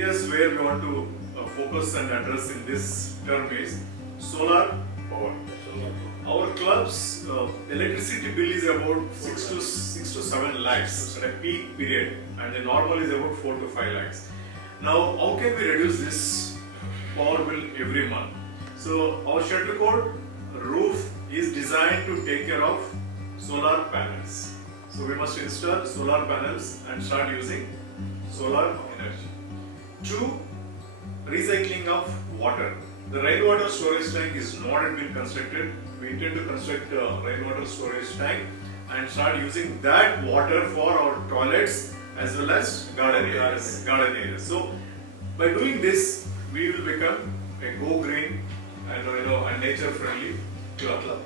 areas where we want to focus and address in this term is solar power. Our club's electricity bill is about 6 to 7 lakhs at a peak period, and the normal is about 4 to 5 lakhs. Now, how can we reduce this power bill every month? So, our shuttlecourt roof is designed to take care of solar panels. So, we must install solar panels and start using solar energy. 2. Recycling of water. The rainwater storage tank is not yet been constructed. We intend to construct a rainwater storage tank and start using that water for our toilets as well as garden areas. So, by doing this, we will become a go green and nature friendly club.